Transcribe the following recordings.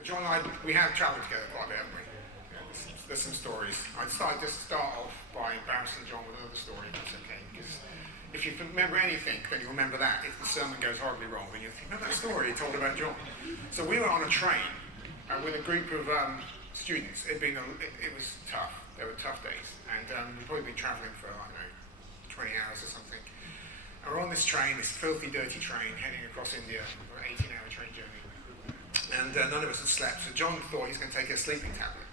John and I, we have travelled together quite a bit, haven't we? Yeah, there's some stories. I'd just start off by embarrassing John with another story, if that's okay. Because if you remember anything, then you'll remember that. If the sermon goes horribly wrong, then you'll think, remember that story he told about John? So we were on a train with a group of students. It was tough. They were tough days. And we'd probably been travelling for, 20 hours or something. And we're on this train, this filthy, dirty train, heading across India for an 18-hour train journey. And none of us had slept, so John thought he's going to take a sleeping tablet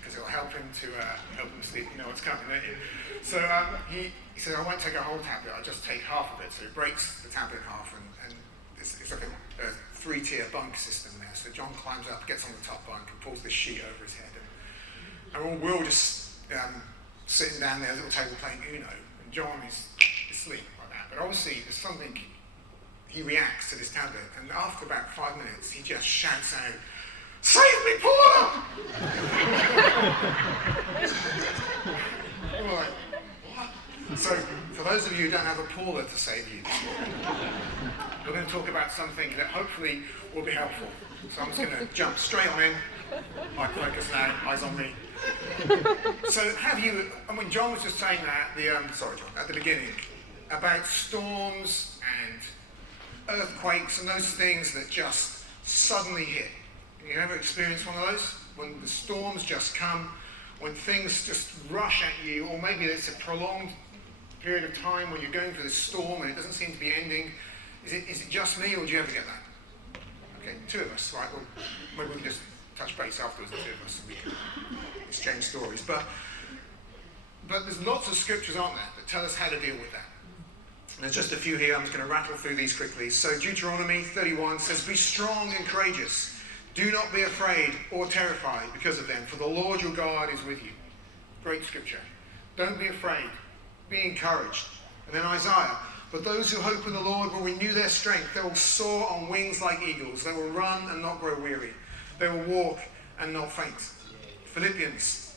because it'll help him sleep. You know what's coming, don't you? So he said, I won't take a whole tablet, I'll just take half of it. So he breaks the tablet in half, and it's like a three-tier bunk system there. So John climbs up, gets on the top bunk, and pulls this sheet over his head. And we're all just sitting down there at a little table playing Uno, and John is asleep like that. But obviously, there's something. He reacts to this tablet, and after about 5 minutes, he just shouts out, "Save me, Paula!" We're like, what? So, for those of you who don't have a Paula to save you this morning, we're going to talk about something that hopefully will be helpful. So I'm just going to jump straight on in. Mic focus now, eyes on me. So John was just saying that, at the beginning, about storms and earthquakes and those things that just suddenly hit. You ever experienced one of those? When the storms just come, when things just rush at you, or maybe it's a prolonged period of time when you're going through this storm and it doesn't seem to be ending. Is it just me, or do you ever get that? Okay, two of us, right? Well, maybe we can just touch base afterwards, the two of us, and we can exchange stories. But there's lots of scriptures, aren't there, that tell us how to deal with that. There's just a few here. I'm just going to rattle through these quickly. So Deuteronomy 31 says, "Be strong and courageous. Do not be afraid or terrified because of them, for the Lord your God is with you." Great scripture. Don't be afraid. Be encouraged. And then Isaiah, "But those who hope in the Lord will renew their strength. They will soar on wings like eagles. They will run and not grow weary. They will walk and not faint." Philippians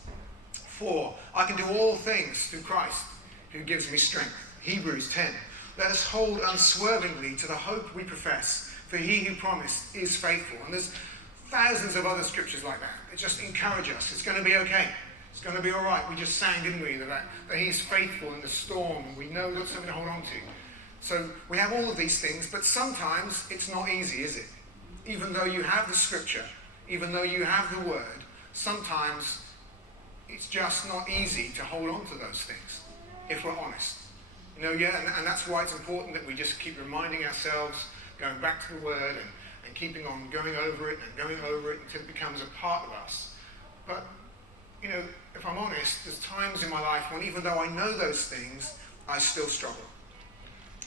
4, "I can do all things through Christ who gives me strength." Hebrews 10, "Let us hold unswervingly to the hope we profess, for he who promised is faithful." And there's thousands of other scriptures like that. It just encourage us. It's going to be okay. It's going to be all right. We just sang, didn't we, that he's faithful in the storm, and we know that's something to hold on to. So we have all of these things, but sometimes it's not easy, is it? Even though you have the scripture, even though you have the word, sometimes it's just not easy to hold on to those things, if we're honest. And that's why it's important that we just keep reminding ourselves, going back to the word and keeping on going over it until it becomes a part of us. But, if I'm honest, there's times in my life when even though I know those things, I still struggle.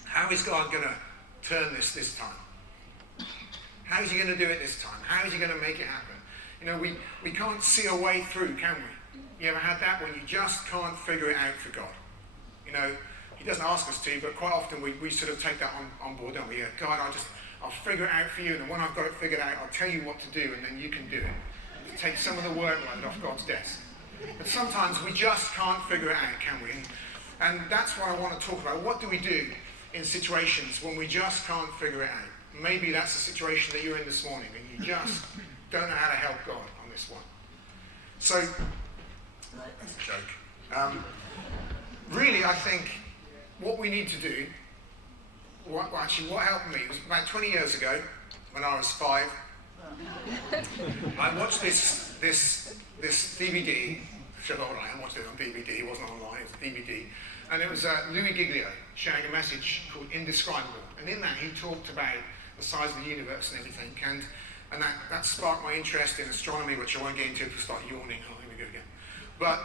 How is God going to turn this time? How is he going to do it this time? How is he going to make it happen? We can't see a way through, can we? You ever had that when you just can't figure it out for God? He doesn't ask us to, but quite often we sort of take that on board, don't we? Yeah, God, I'll figure it out for you, and then when I've got it figured out, I'll tell you what to do, and then you can do it. To take some of the workload off God's desk. But sometimes we just can't figure it out, can we? And that's what I want to talk about. What do we do in situations when we just can't figure it out? Maybe that's the situation that you're in this morning, and you just don't know how to help God on this one. So, that's a joke. Really, I think what we need to do, what helped me was about 20 years ago, when I was 5, I watched this DVD. I watched it on DVD. It wasn't online. It was a DVD, and it was Louis Giglio sharing a message called "Indescribable." And in that, he talked about the size of the universe and everything, and that sparked my interest in astronomy, which I won't get into if I start yawning. Oh, here we go again. But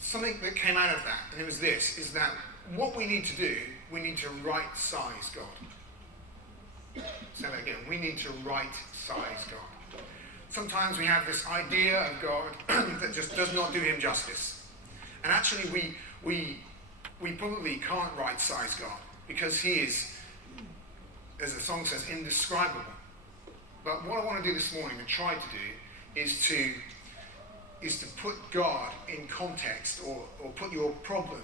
something that came out of that, and it was this: is that what we need to do, we need to right-size God. Say that again. We need to right-size God. Sometimes we have this idea of God that just does not do him justice. And actually we probably can't right-size God because he is, as the song says, indescribable. But what I want to do this morning and try to do is to put God in context or put your problem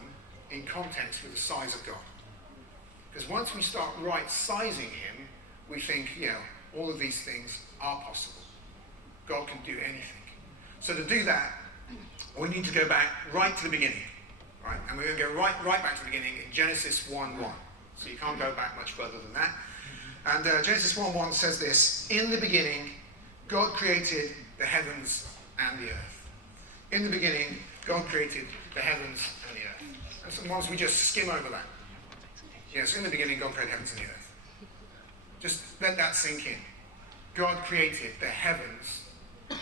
in context with the size of God. Because once we start right-sizing him, we think, all of these things are possible. God can do anything. So to do that, we need to go back right to the beginning. Right? And we're going to go right back to the beginning in Genesis 1:1. So you can't go back much further than that. And Genesis 1:1 says this: in the beginning, God created the heavens and the earth. In the beginning, God created the heavens and the earth. And sometimes we just skim over that. Yes, in the beginning, God created the heavens and the earth. Just let that sink in. God created the heavens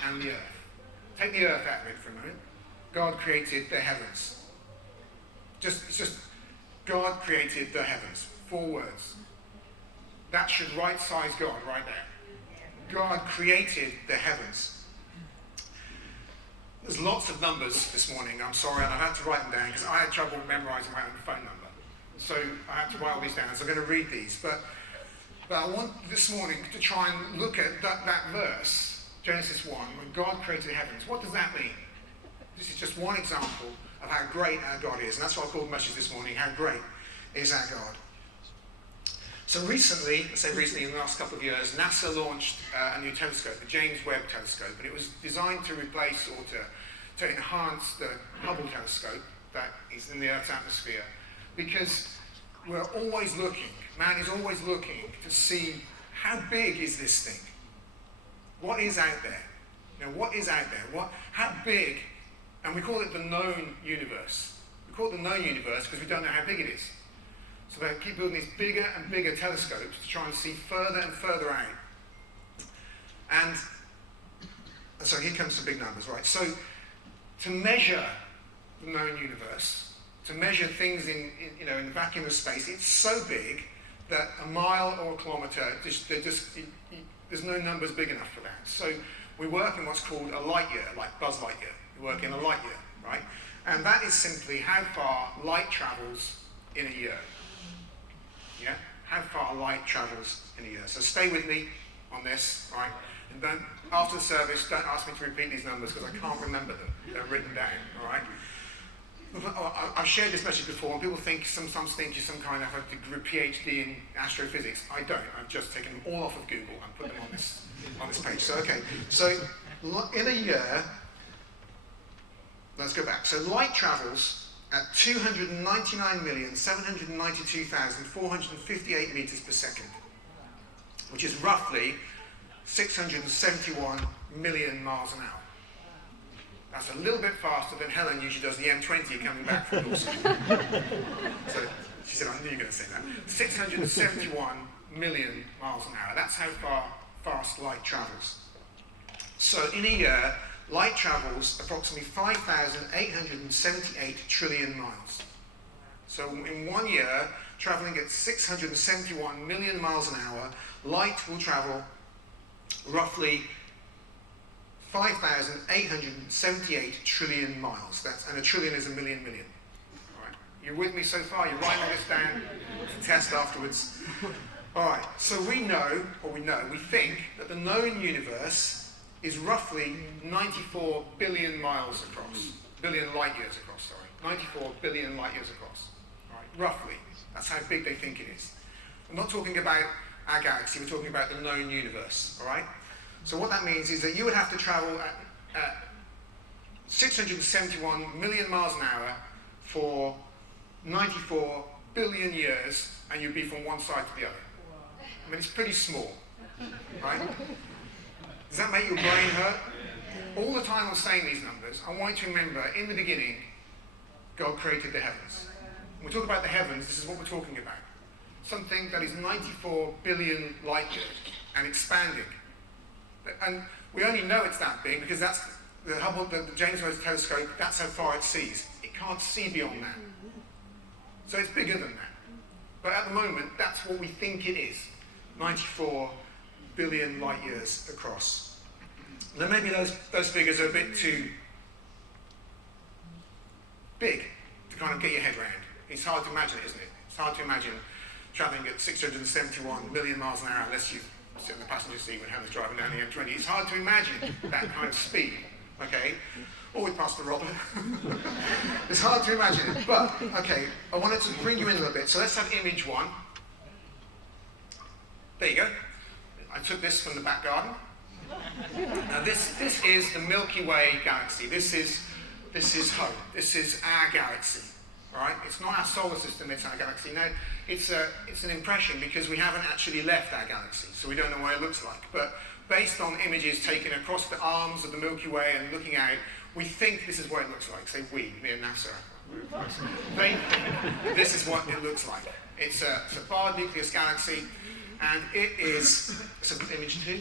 and the earth. Take the earth out of it for a moment. God created the heavens. It's just God created the heavens. 4 words. That should right-size God right there. God created the heavens. There's lots of numbers this morning, I'm sorry, and I had to write them down because I had trouble memorising my own phone number. So I had to write all these down, so I'm going to read these. But I want this morning to try and look at that verse, Genesis 1, when God created the heavens. What does that mean? This is just one example of how great our God is. And that's what I called the message this morning: how great is our God. So recently, I say recently, in the last couple of years, NASA launched a new telescope, the James Webb Telescope, and it was designed to replace or to enhance the Hubble telescope that is in the Earth's atmosphere, because we're always looking, man is always looking to see how big is this thing? What is out there? What is out there? How big? And we call it the known universe. We call it the known universe because we don't know how big it is. So they keep building these bigger and bigger telescopes to try and see further and further out. And so here comes the big numbers, right? So to measure the known universe, to measure things in the vacuum of space, it's so big that a mile or a kilometre, there's no numbers big enough for that. So we work in what's called a light year, like Buzz Lightyear. We work in a light year, right? And that is simply how far light travels in a year. Yeah? How far light travels in a year. So stay with me on this, right? And then after the service, don't ask me to repeat these numbers because I can't remember them. They're written down, all right? I've shared this message before, and people sometimes think you're some kind of a PhD in astrophysics. I don't. I've just taken them all off of Google and put them on this page. So, okay. So in a year, let's go back. So light travels at 299,792,458 meters per second, which is roughly 671 million miles an hour. That's a little bit faster than Helen usually does the M20 coming back from Dawson. So she said, I knew you were going to say that. 671 million miles an hour. That's how fast light travels. So in a year, light travels approximately 5,878 trillion miles. So in 1 year, travelling at 671 million miles an hour, light will travel roughly 5,878 trillion miles. And a trillion is a million. All right. You're with me so far? You're writing this down to test afterwards? All right. So we think that the known universe is roughly 94 billion miles across. Billion light years across, sorry. 94 billion light years across. All right. Roughly. That's how big they think it is. I'm not talking about our galaxy, we're talking about the known universe. All right? So what that means is that you would have to travel at 671 million miles an hour for 94 billion years, and you'd be from one side to the other. I mean, it's pretty small, right? Does that make your brain hurt? All the time I'm saying these numbers, I want you to remember, in the beginning, God created the heavens. When we talk about the heavens, this is what we're talking about. Something that is 94 billion light years and expanding. And we only know it's that big because that's the Hubble, the James Webb Telescope, that's how far it sees. It can't see beyond that. So it's bigger than that. But at the moment, that's what we think it is. 94 billion light years across. Then maybe those figures are a bit too big to kind of get your head around. It's hard to imagine, isn't it? It's hard to imagine travelling at 671 million miles an hour unless you sit in the passenger seat when Helen's driving down the M20. It's hard to imagine that kind of speed, okay? Or with Pastor Robert. It's hard to imagine it, but, okay, I wanted to bring you in a little bit. So let's have image one. There you go. I took this from the back garden. Now this is the Milky Way galaxy. This is home. This is our galaxy. All right? It's not our solar system, it's our galaxy. No, it's an impression because we haven't actually left our galaxy, so we don't know what it looks like. But based on images taken across the arms of the Milky Way and looking out, we think this is what it looks like. Say we, me and NASA. They think this is what it looks like. It's a barred nucleus galaxy, and it is, so image 2,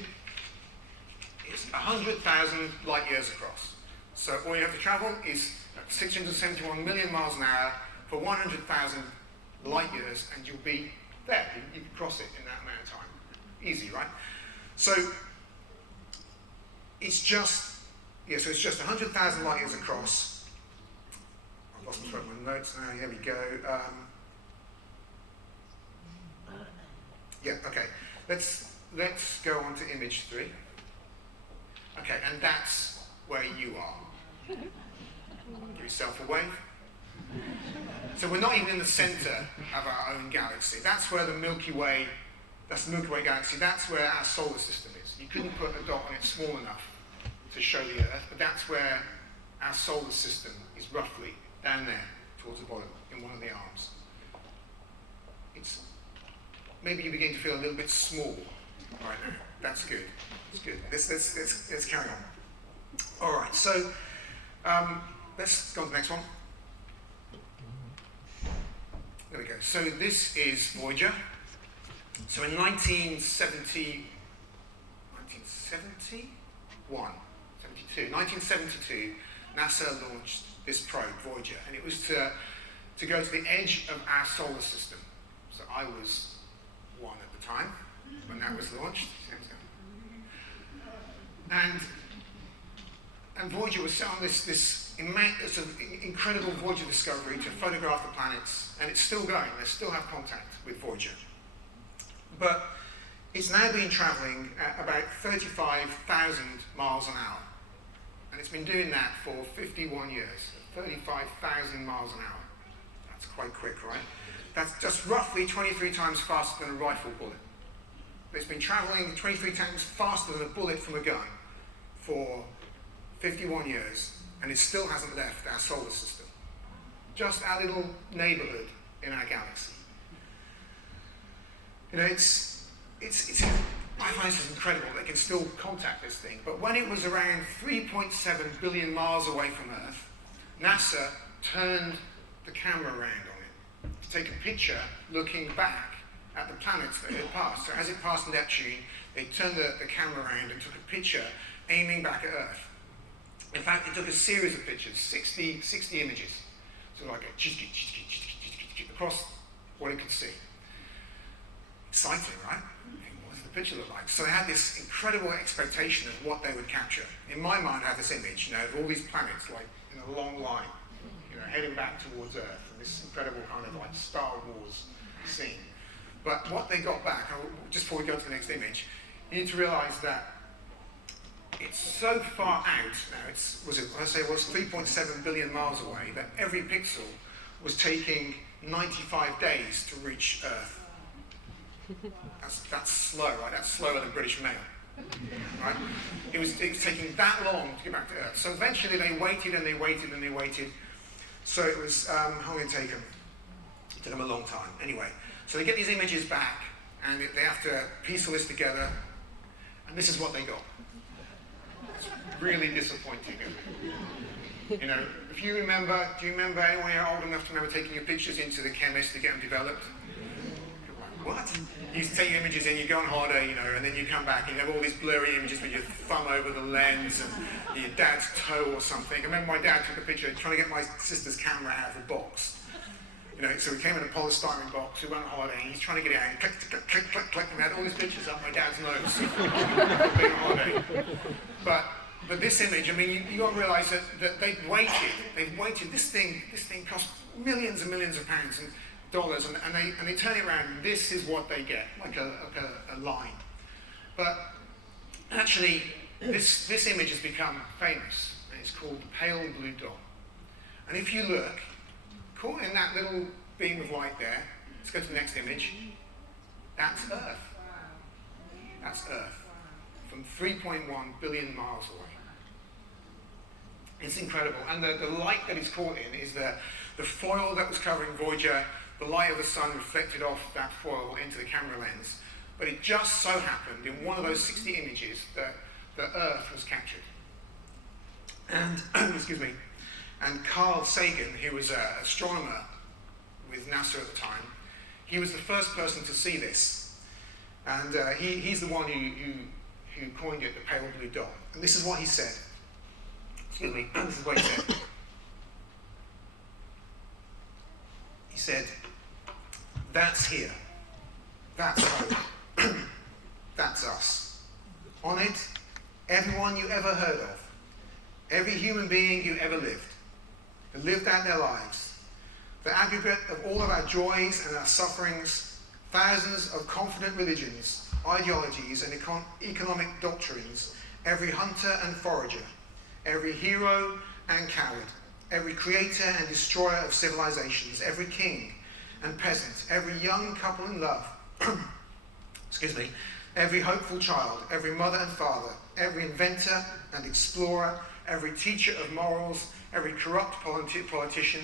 it's 100,000 light years across. So all you have to travel is 671 million miles an hour for 100,000 light years, and you'll be there. You can cross it in that amount of time. Easy, right? So it's just 100,000 light years across. I've lost my notes now. Here we go. Okay. Let's go on to image 3. Okay, and that's where you are. Give yourself a wave. So we're not even in the center of our own galaxy. That's where the Milky Way, that's the Milky Way galaxy, that's where our solar system is. You couldn't put a dot on it small enough to show the Earth, but that's where our solar system is roughly down there, towards the bottom, in one of the arms. Maybe you begin to feel a little bit small right now. That's good. It's good. Let's carry on. All right, so let's go on to the next one. There we go. So this is Voyager. So in 1972, 1972, NASA launched this probe, Voyager, and it was to go to the edge of our solar system. So I was 1 at the time when that was launched. And Voyager was on this incredible Voyager discovery to photograph the planets, and it's still going. They still have contact with Voyager. But it's now been traveling at about 35,000 miles an hour. And it's been doing that for 51 years, 35,000 miles an hour. That's quite quick, right? That's just roughly 23 times faster than a rifle bullet. It's been traveling 23 times faster than a bullet from a gun for 51 years, and it still hasn't left our solar system. Just our little neighborhood in our galaxy. You know, I find this incredible. They can still contact this thing. But when it was around 3.7 billion miles away from Earth, NASA turned the camera around on it to take a picture looking back at the planets that it had passed. So as it passed Neptune, they turned the camera around and took a picture aiming back at Earth. In fact, it took a series of pictures, 60 images. So like across what it could see. Exciting, right? What does the picture look like? So they had this incredible expectation of what they would capture. In my mind, I have this image, of all these planets, like in a long line, heading back towards Earth, and this incredible kind of like Star Wars scene. But what they got back, just before we go to the next image, you need to realize that it's so far out now, it was 3.7 billion miles away, that every pixel was taking 95 days to reach Earth. That's slow, right? That's slower than British Mail, right? It was taking that long to get back to Earth. So eventually they waited and they waited and they waited. So it was, how long did it take them? It took them a long time. Anyway, so they get these images back and they have to piece all this together, and this is what they got. It's really disappointing. If you remember, do you remember anyone here old enough to remember taking your pictures into the chemist to get them developed? What? You used to take your images in, you go on holiday, and then you come back and you have all these blurry images with your thumb over the lens and your dad's toe or something. I remember my dad took a picture trying to get my sister's camera out of the box. So we came in a polystyrene box, we went on holiday, and he's trying to get it out, and click, click, click, click, click, and we had all these pictures up my dad's nose. Being on holiday. But this image, you got to realise that they've waited. This thing cost millions and millions of pounds and dollars, and they turn it around, and this is what they get, like a line. But actually, this image has become famous, and it's called the pale blue dot. And if you look, caught in that little beam of light there, let's go to the next image, that's Earth. That's Earth, from 3.1 billion miles away. It's incredible. And the light that it's caught in is the foil that was covering Voyager. The light of the sun reflected off that foil into the camera lens. But it just so happened in one of those 60 images that the Earth was captured. And, excuse me, and Carl Sagan, who was an astronomer with NASA at the time, he was the first person to see this. And he's the one who coined it the pale blue dot. And this is what he said. Excuse me, this is what he said. He said, "That's here. That's home. That's us. On it, everyone you ever heard of, every human being who ever lived, who lived out their lives, the aggregate of all of our joys and our sufferings, thousands of confident religions, ideologies and economic doctrines, every hunter and forager, every hero and coward, every creator and destroyer of civilizations, every king and peasant, every young couple in love, excuse me, every hopeful child, every mother and father, every inventor and explorer, every teacher of morals, every corrupt politician,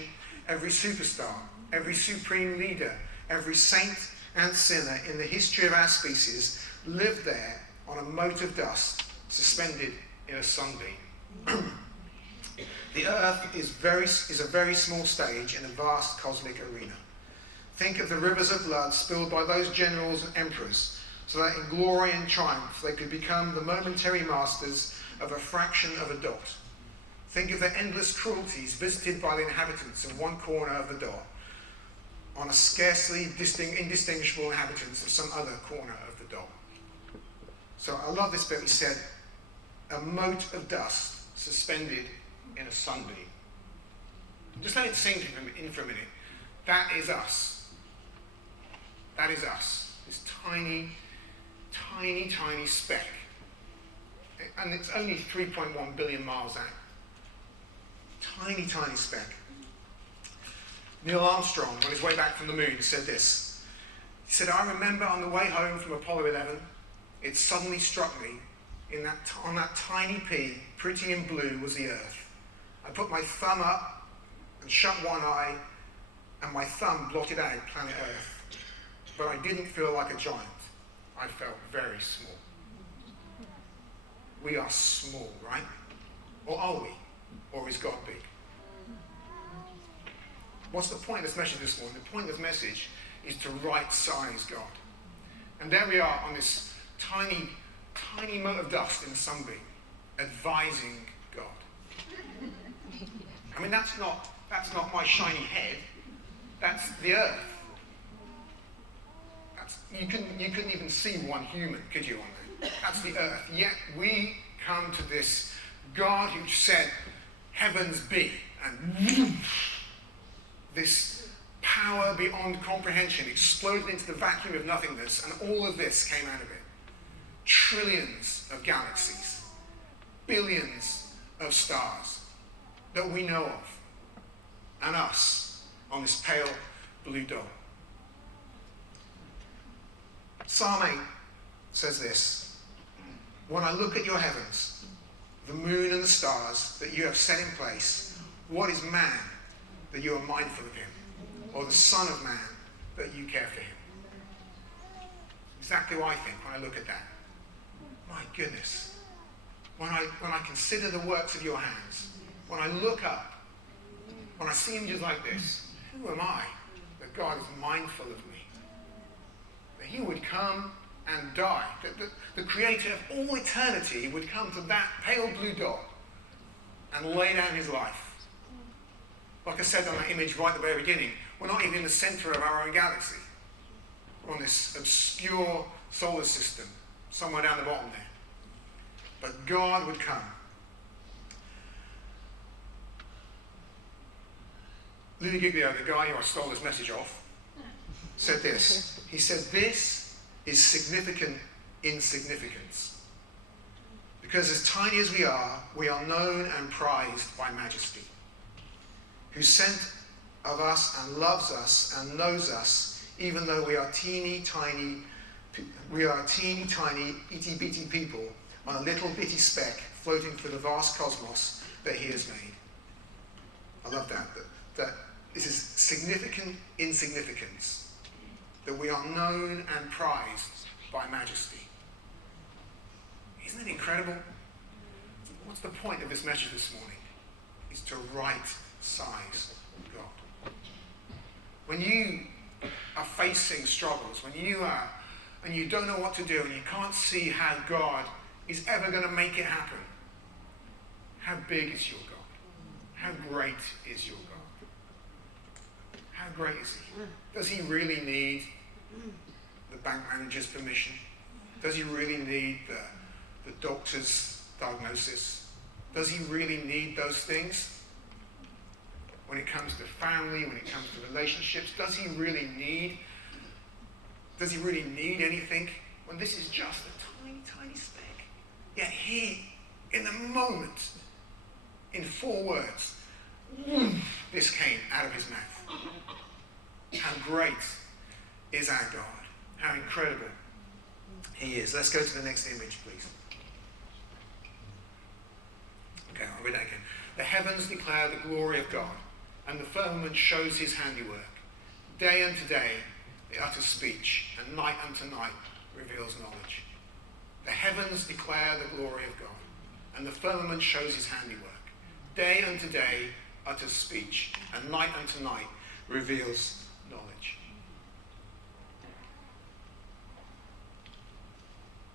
every superstar, every supreme leader, every saint and sinner in the history of our species lived there on a mote of dust suspended in a sunbeam." The Earth is a very small stage in a vast cosmic arena. Think of the rivers of blood spilled by those generals and emperors, so that in glory and triumph they could become the momentary masters of a fraction of a dot. Think of the endless cruelties visited by the inhabitants of one corner of the dot on a scarcely indistinguishable inhabitants of some other corner of the dot. So I love this bit. He said, a mote of dust suspended in a sunbeam. Just let it sink in for a minute. That is us. That is us. This tiny, tiny, tiny speck. And it's only 3.1 billion miles out. Tiny, tiny speck. Neil Armstrong, on his way back from the moon, said this. He said, "I remember on the way home from Apollo 11, it suddenly struck me, on that tiny pea, pretty and blue, was the Earth. I put my thumb up and shut one eye, and my thumb blotted out planet Earth. But I didn't feel like a giant. I felt very small." We are small, right? Or are we? Or is God big? What's the point of this message this morning? The point of this message is to right-size God. And there we are on this tiny, tiny mote of dust in the sunbeam, advising God. I mean, that's not my shiny head. That's the Earth. You couldn't even see one human, could you, on that? That's the Earth. Yet we come to this God who said, "Heavens be," and this power beyond comprehension exploded into the vacuum of nothingness, and all of this came out of it. Trillions of galaxies, billions of stars that we know of, and us on this pale blue dot. Psalm 8 says this: "When I look at your heavens, the moon and the stars that you have set in place, what is man that you are mindful of him, or the son of man that you care for him?" Exactly what I think when I look at that. My goodness. When I consider the works of your hands, when I look up, when I see images like this, who am I that God is mindful of me? That he would come and die. That the creator of all eternity would come to that pale blue dot and lay down his life. Like I said on that image right at the very beginning, we're not even in the center of our own galaxy. We're on this obscure solar system, somewhere down the bottom there. But God would come. Louis Giglio, the guy who I stole this message off, said this. He said, "This is significant insignificance. Because as tiny as we are known and prized by Majesty, who sent of us and loves us and knows us, even though we are teeny tiny We are teeny tiny, itty bitty people on a little bitty speck floating through the vast cosmos that he has made. I love that this is significant insignificance, that we are known and prized by majesty. Isn't it incredible? What's the point of this message this morning? Is to right-size God. When you are facing struggles, when you are, and you don't know what to do, and you can't see how God is ever going to make it happen, how big is your God? How great is your God? How great is he? Does he really need the bank manager's permission? Does he really need the doctor's diagnosis? Does he really need those things? When it comes to family, when it comes to relationships, does he really need anything? When this is just a tiny, tiny speck. Yet he, in the moment, in 4 words, this came out of his mouth. How great is our God? How incredible he is. Let's go to the next image, please. Okay, I'll read that again. The heavens declare the glory of God, and the firmament shows his handiwork. Day unto day it utters speech, and night unto night reveals knowledge. The heavens declare the glory of God, and the firmament shows his handiwork. Day unto day utters speech, and night unto night reveals knowledge.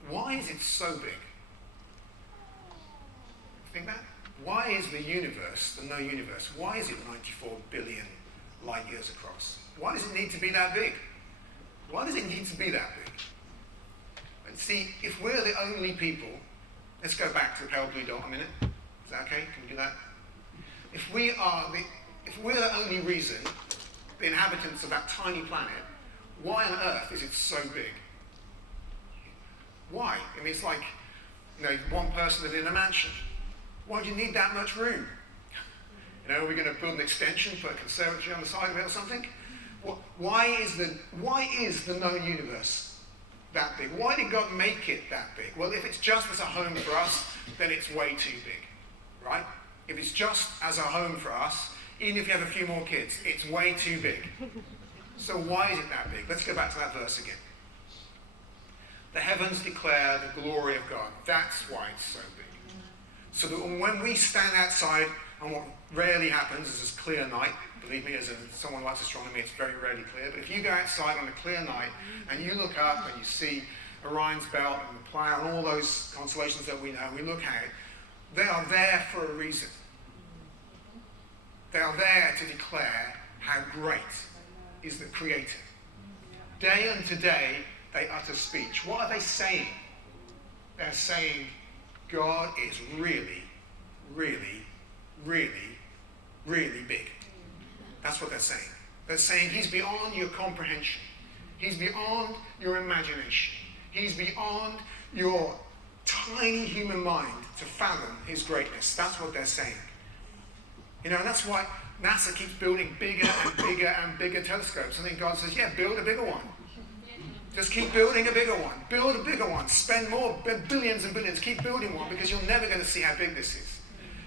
Why is it so big? Think that? Why is the universe, the known universe, why is it 94 billion light years across? Why does it need to be that big? Why does it need to be that big? And see, if we're the only people, let's go back to the pale blue dot a minute. Is that okay? Can we do that? If we're the only reason, the inhabitants of that tiny planet, why on earth is it so big? Why? I mean, it's like, one person living in a mansion. Why do you need that much room? Are we going to build an extension, put a conservatory on the side of it or something? Why is the known universe that big? Why did God make it that big? Well, if it's just as a home for us, then it's way too big, right? If it's just as a home for us, even if you have a few more kids, it's way too big. So why is it that big? Let's go back to that verse again. The heavens declare the glory of God. That's why it's so big. So that when we stand outside, and what rarely happens is this clear night, believe me, as someone who likes astronomy, it's very rarely clear, but if you go outside on a clear night and you look up and you see Orion's belt and the Plough and all those constellations that we know, we look at it, they are there for a reason. They are there to declare how great is the Creator. Day unto day, they utter speech. What are they saying? They're saying, God is really, really, really, really big. That's what they're saying. They're saying he's beyond your comprehension. He's beyond your imagination. He's beyond your tiny human mind to fathom his greatness. That's what they're saying. And that's why NASA keeps building bigger and bigger and bigger telescopes. And then God says, yeah, build a bigger one. Just keep building a bigger one. Build a bigger one. Spend more, billions and billions. Keep building one because you're never going to see how big this is.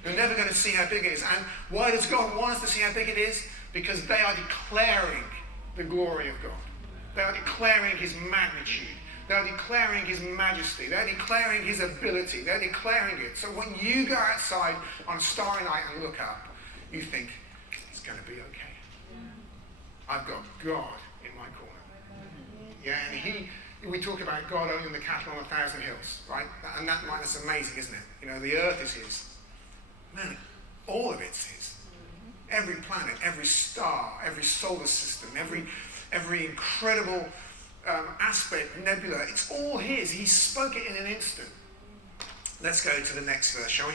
You're never going to see how big it is. And why does God want us to see how big it is? Because they are declaring the glory of God. They are declaring his magnitude. They are declaring his majesty. They're declaring his ability. They're declaring it. So when you go outside on a starry night and look up, you think, it's going to be okay. I've got God in my corner. Yeah, and we talk about God owning the cattle on 1,000 hills, right? And that's amazing, isn't it? The earth is his. Man, all of it's his. Every planet, every star, every solar system, every incredible aspect, nebula, it's all his. He spoke it in an instant. Let's go to the next verse, shall we?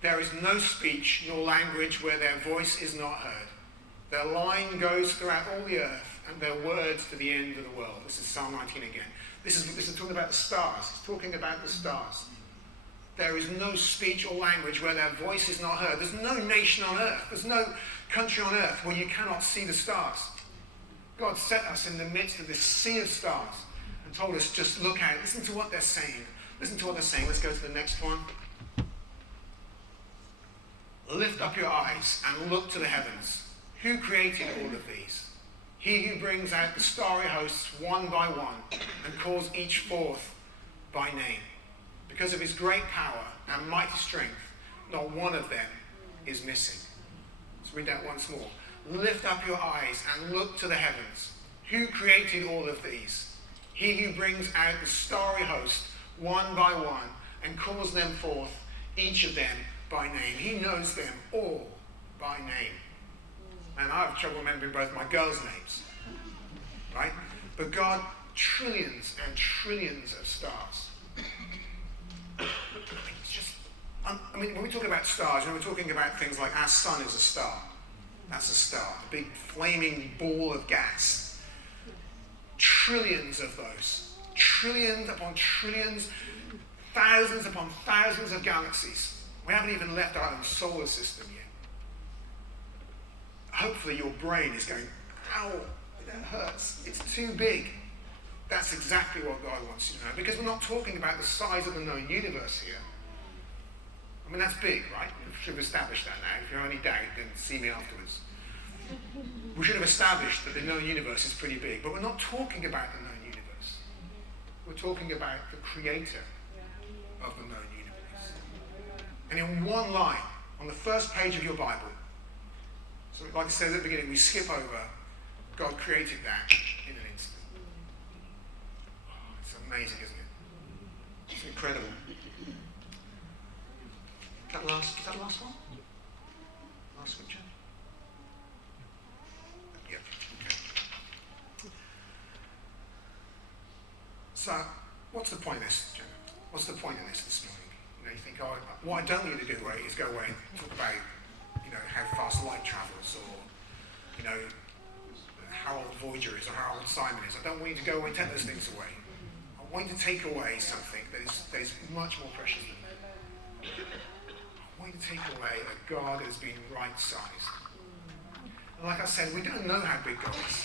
There is no speech nor language where their voice is not heard. Their line goes throughout all the earth, and their words to the end of the world. This is Psalm 19 again. This is talking about the stars. It's talking about the stars. There is no speech or language where their voice is not heard. There's no nation on earth. There's no country on earth where you cannot see the stars. God set us in the midst of this sea of stars and told us, just look out, listen to what they're saying. Listen to what they're saying. Let's go to the next one. Lift up your eyes and look to the heavens. Who created all of these? He who brings out the starry hosts one by one and calls each forth by name. Because of his great power and mighty strength, not one of them is missing. Let's read that once more. Lift up your eyes and look to the heavens. Who created all of these? He who brings out the starry host one by one and calls them forth, each of them by name. He knows them all by name. And I have trouble remembering both my girls' names, right? But God, trillions and trillions of stars. It's just, when we talk about stars, we're talking about things like our sun is a star. That's a star, a big flaming ball of gas. Trillions of those. Trillions upon trillions, thousands upon thousands of galaxies. We haven't even left our own solar system yet. Hopefully your brain is going, ow, that hurts. It's too big. That's exactly what God wants you to know. Because we're not talking about the size of the known universe here. That's big, right? We should have established that now. If you have any doubt, then see me afterwards. We should have established that the known universe is pretty big. But we're not talking about the known universe. We're talking about the creator of the known universe. And in one line, on the first page of your Bible, so like I said at the beginning, we skip over, God created that in an instant. Oh, it's amazing, isn't it? It's incredible. Is that the last one? Last scripture? Yep. Okay. So, what's the point of this, Jenna? What's the point of this morning? You think, what I don't need to do is go away and talk about, how fast light travels, or, how old Voyager is, or how old Simon is. I don't want you to go away and take those things away. I want you to take away something that is much more precious than that. I want you to take away that God has been right-sized. And like I said, we don't know how big God is.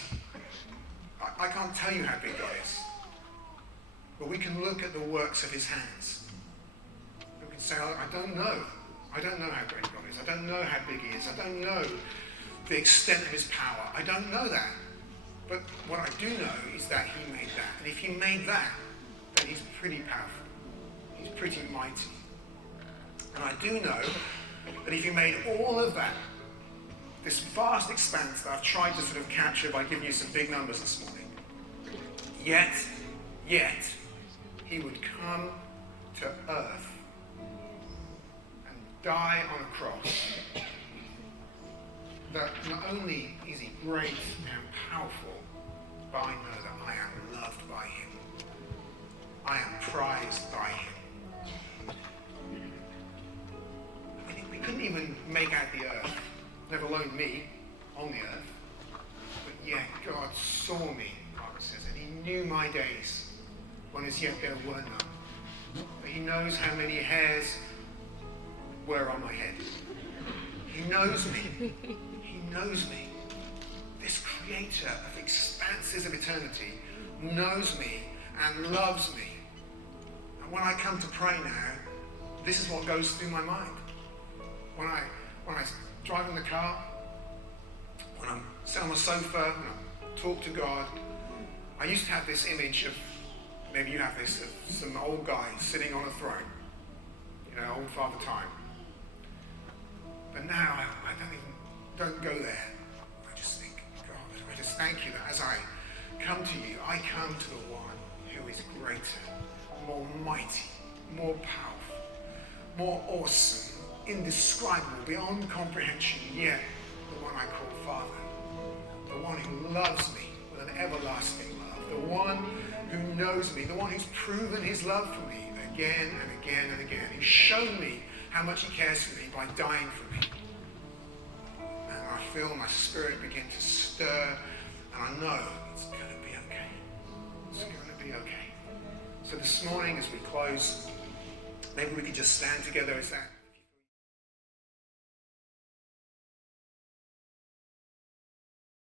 I can't tell you how big God is. But we can look at the works of his hands. We can say, I don't know. I don't know how great God is. I don't know how big he is. I don't know the extent of his power. I don't know that. But what I do know is that he made that. And if he made that, then he's pretty powerful. He's pretty mighty. And I do know that if he made all of that, this vast expanse that I've tried to sort of capture by giving you some big numbers this morning, yet, he would come to earth and die on a cross. That not only is he great and powerful, but I know that I am loved by him. I am prized by him. We couldn't even make out the earth, never alone me, on the earth. But yet God saw me, Bible says, and he knew my days when as yet there were none. But he knows how many hairs were on my head. He knows me. He knows me. This creator of expanses of eternity knows me and loves me. And when I come to pray now, this is what goes through my mind. When I drive in the car, when I'm sit on the sofa, when I talk to God, I used to have this image of, maybe you have this, of some old guy sitting on a throne, old Father Time. But now I don't go there. I just think, God, I just thank you that as I come to you, I come to the one who is greater, more mighty, more powerful, more awesome, indescribable, beyond comprehension, yet the one I call Father, the one who loves me with an everlasting love, the one who knows me, the one who's proven his love for me again and again and again, who's shown me how much he cares for me by dying for me. And I feel my spirit begin to stir, and I know it's going to be okay. It's going to be okay. So this morning as we close, maybe we could just stand together as that.